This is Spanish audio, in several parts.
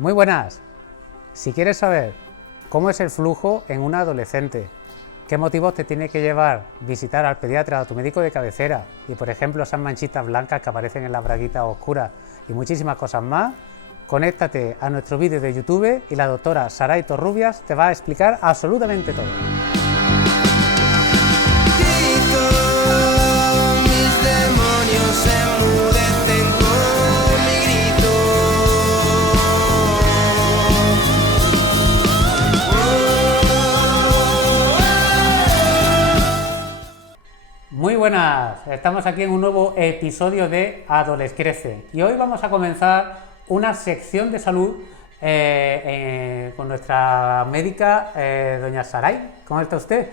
Muy buenas. Si quieres saber cómo es el flujo en una adolescente, qué motivos te tiene que llevar visitar al pediatra o a tu médico de cabecera y, por ejemplo, esas manchitas blancas que aparecen en las braguitas oscuras y muchísimas cosas más, conéctate a nuestro vídeo de YouTube y la doctora Saray Torrubias te va a explicar absolutamente todo. Mis demonios se enmudecen con mi grito. Muy buenas, estamos aquí en un nuevo episodio de Adolescrece y hoy vamos a comenzar una sección de salud con nuestra médica, doña Saray. ¿Cómo está usted?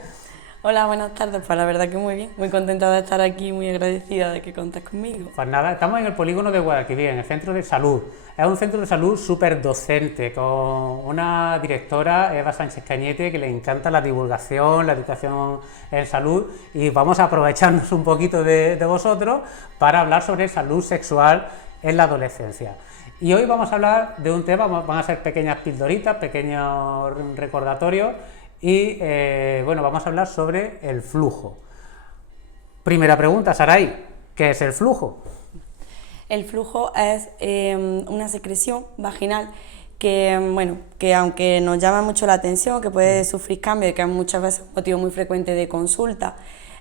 Hola, buenas tardes. Pues la verdad que muy bien, muy contenta de estar aquí, muy agradecida de que contes conmigo. Pues nada, estamos en el polígono de Guadalquivir, en el centro de salud. Es un centro de salud súper docente, con una directora, Eva Sánchez Cañete, que le encanta la divulgación, la educación en salud, y vamos a aprovecharnos un poquito de vosotros para hablar sobre salud sexual en la adolescencia. Y hoy vamos a hablar de un tema, van a ser pequeñas pildoritas, pequeños recordatorios, y bueno, vamos a hablar sobre el flujo. Primera pregunta, Saray, ¿qué es el flujo? El flujo es una secreción vaginal que aunque nos llama mucho la atención, que puede sufrir cambios y que es muchas veces un motivo muy frecuente de consulta,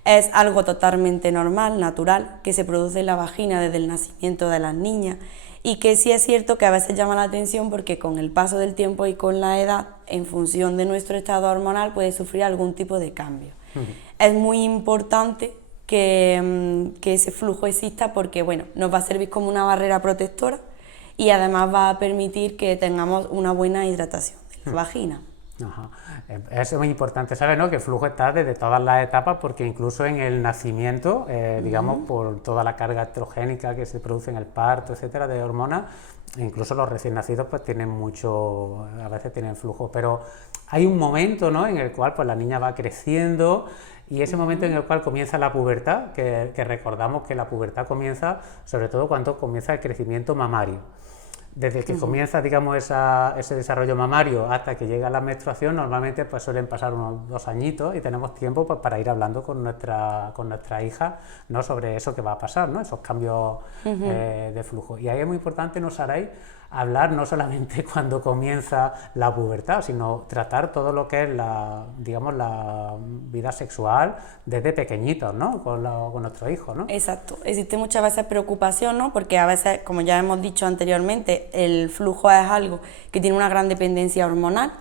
es algo totalmente normal, natural, que se produce en la vagina desde el nacimiento de las niñas y que sí es cierto que a veces llama la atención porque con el paso del tiempo y con la edad, en función de nuestro estado hormonal, puede sufrir algún tipo de cambio. Es muy importante que ese flujo exista porque nos va a servir como una barrera protectora y además va a permitir que tengamos una buena hidratación de la vagina. Ajá. Es muy importante saber, ¿no?, que el flujo está desde todas las etapas, porque incluso en el nacimiento, digamos, por toda la carga estrogénica que se produce en el parto, etcétera, de hormonas, incluso los recién nacidos pues tienen mucho, a veces tienen flujo, pero hay un momento, ¿no?, en el cual pues la niña va creciendo y ese momento en el cual comienza la pubertad, que recordamos que la pubertad comienza sobre todo cuando comienza el crecimiento mamario. Desde que comienza, digamos, ese desarrollo mamario hasta que llega la menstruación, normalmente pues suelen pasar unos 2 añitos y tenemos tiempo pues, para ir hablando con nuestra hija, ¿no?, sobre eso que va a pasar, ¿no?, esos cambios de flujo. Y ahí es muy importante, ¿no, Saray?, hablar no solamente cuando comienza la pubertad, sino tratar todo lo que es la vida sexual desde pequeñitos, ¿no?, con nuestros hijos, ¿no? Exacto. Existe muchas veces preocupación, ¿no?, porque a veces, como ya hemos dicho anteriormente, el flujo es algo que tiene una gran dependencia hormonal,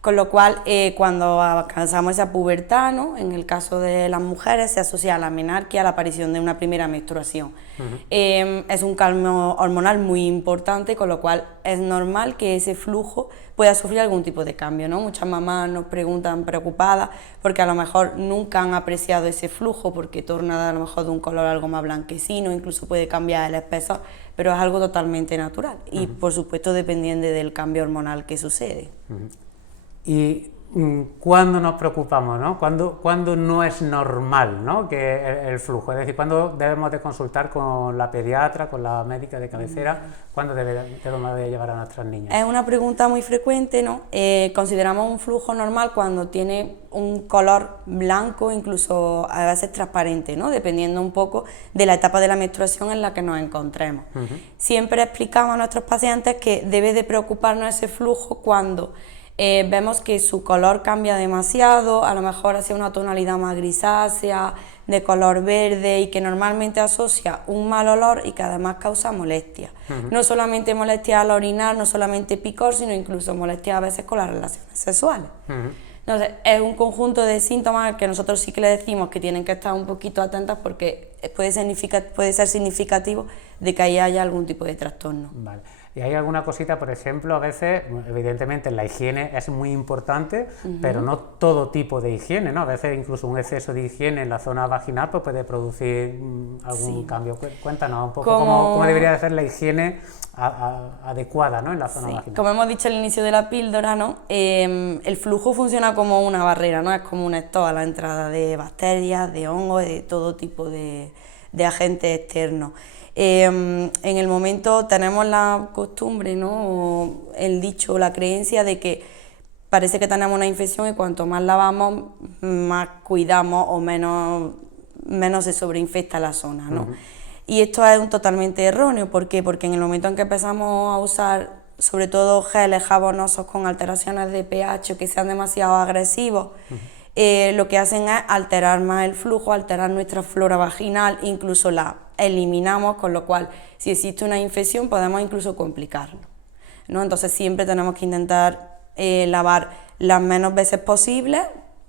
con lo cual cuando alcanzamos esa pubertad, ¿no?, en el caso de las mujeres se asocia a la menarquia, a la aparición de una primera menstruación. Es un cambio hormonal muy importante, con lo cual es normal que ese flujo pueda sufrir algún tipo de cambio, ¿no? Muchas mamás nos preguntan preocupadas porque a lo mejor nunca han apreciado ese flujo porque torna a lo mejor de un color algo más blanquecino, incluso puede cambiar el espesor, pero es algo totalmente natural y por supuesto dependiente del cambio hormonal que sucede. Y ¿cuándo nos preocupamos, ¿no? ¿Cuándo no es normal, ¿no?, que el flujo? Es decir, ¿cuándo debemos de consultar con la pediatra, con la médica de cabecera? ¿Cuándo debemos de llevar a nuestras niñas? Es una pregunta muy frecuente, ¿no? Consideramos un flujo normal cuando tiene un color blanco, incluso a veces transparente, ¿no?, dependiendo un poco de la etapa de la menstruación en la que nos encontremos. Siempre explicamos a nuestros pacientes que debe de preocuparnos ese flujo cuando vemos que su color cambia demasiado, a lo mejor hacia una tonalidad más grisácea, de color verde y que normalmente asocia un mal olor y que además causa molestia. No solamente molestia al orinar, no solamente picor, sino incluso molestia a veces con las relaciones sexuales. Entonces, es un conjunto de síntomas que nosotros sí que le decimos que tienen que estar un poquito atentas porque puede ser significativo de que ahí haya algún tipo de trastorno. Vale. Y hay alguna cosita, por ejemplo, a veces, evidentemente la higiene es muy importante, pero no todo tipo de higiene, ¿no? A veces incluso un exceso de higiene en la zona vaginal pues puede producir algún cambio. Cuéntanos un poco cómo debería de ser la higiene adecuada, ¿no?, en la zona vaginal. Como hemos dicho al inicio de la píldora, ¿no?, el flujo funciona como una barrera, ¿no?, es como un stop a la entrada de bacterias, de hongos, de todo tipo de agentes externos. En el momento tenemos la costumbre, ¿no? O el dicho, la creencia de que parece que tenemos una infección y cuanto más lavamos, más cuidamos o menos se sobreinfecta la zona, ¿no? Y esto es totalmente erróneo. ¿Por qué? Porque en el momento en que empezamos a usar, sobre todo geles jabonosos con alteraciones de pH que sean demasiado agresivos, lo que hacen es alterar más el flujo, alterar nuestra flora vaginal, incluso la eliminamos, con lo cual si existe una infección podemos incluso complicarlo, ¿no? Entonces siempre tenemos que intentar lavar las menos veces posibles,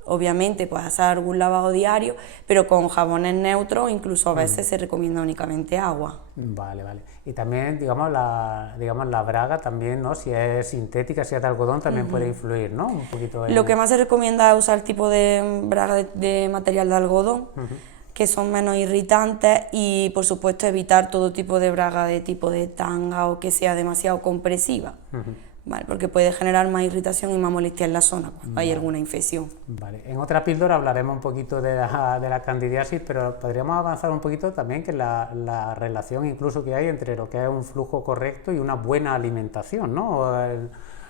obviamente puedes hacer algún lavado diario, pero con jabones neutros, incluso a veces se recomienda únicamente agua. Vale, vale. Y también, digamos, la braga también, ¿no? Si es sintética, si es de algodón, también puede influir, ¿no? Un poquito en... Lo que más se recomienda es usar tipo de braga de material de algodón, que son menos irritantes, y por supuesto evitar todo tipo de braga de tipo de tanga o que sea demasiado compresiva. Vale, porque puede generar más irritación y más molestia en la zona cuando hay alguna infección. Vale. En otra píldora hablaremos un poquito de la candidiasis, pero podríamos avanzar un poquito también que la relación incluso que hay entre lo que es un flujo correcto y una buena alimentación, ¿no?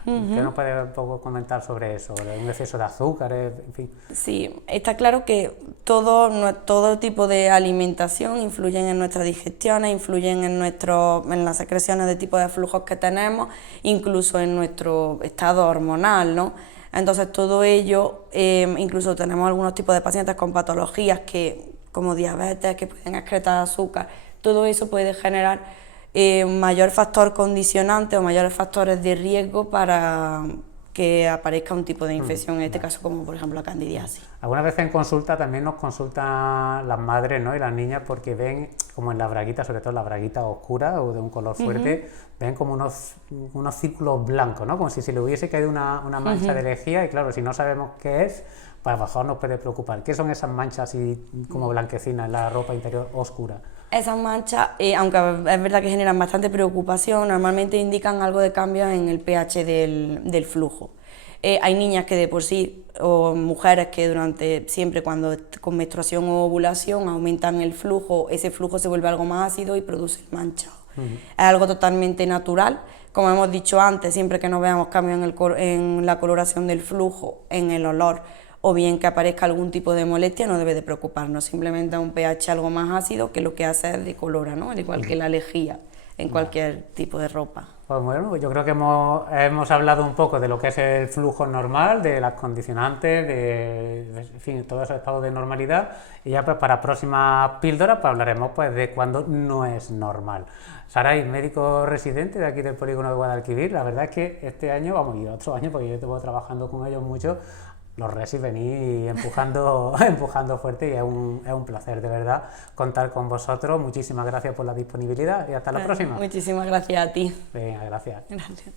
¿Qué nos puede un poco comentar sobre eso? Un exceso de azúcares, en fin. Sí, está claro que todo tipo de alimentación influyen en nuestras digestiones, influyen en las secreciones de tipo de flujos que tenemos, incluso en nuestro estado hormonal, ¿no? Entonces todo ello, incluso tenemos algunos tipos de pacientes con patologías como diabetes, que pueden excretar azúcar, todo eso puede generar mayor factor condicionante o mayores factores de riesgo para que aparezca un tipo de infección, en este caso como por ejemplo la candidiasis. Algunas veces en consulta también nos consultan las madres, ¿no? Y las niñas, porque ven como en la braguita, sobre todo la braguita oscura o de un color fuerte, ven como unos círculos blancos, ¿no? Como si se le hubiese caído una mancha de lejía, y claro, si no sabemos qué es, para abajo nos puede preocupar. ¿Qué son esas manchas así como blanquecinas en la ropa interior oscura? Esas manchas, aunque es verdad que generan bastante preocupación, normalmente indican algo de cambio en el pH del flujo. Hay niñas que de por sí, o mujeres que siempre cuando con menstruación o ovulación aumentan el flujo, ese flujo se vuelve algo más ácido y produce manchas. Es algo totalmente natural. Como hemos dicho antes, siempre que no veamos cambios en la coloración del flujo, en el olor, o bien que aparezca algún tipo de molestia, no debe de preocuparnos, simplemente un pH algo más ácido que lo que hace es decolora, ¿no? Al igual que la lejía en cualquier tipo de ropa. Pues bueno, yo creo que hemos hablado un poco de lo que es el flujo normal, de las condicionantes, en fin, todo ese estado de normalidad, y ya pues para próximas píldoras pues hablaremos pues de cuando no es normal. Saray, médico residente de aquí del Polígono de Guadalquivir, la verdad es que este año, vamos, y otros años, porque yo estuve trabajando con ellos mucho, los resis venís empujando fuerte, y es un placer de verdad contar con vosotros. Muchísimas gracias por la disponibilidad y hasta la próxima. Muchísimas gracias a ti. Venga, gracias. Gracias.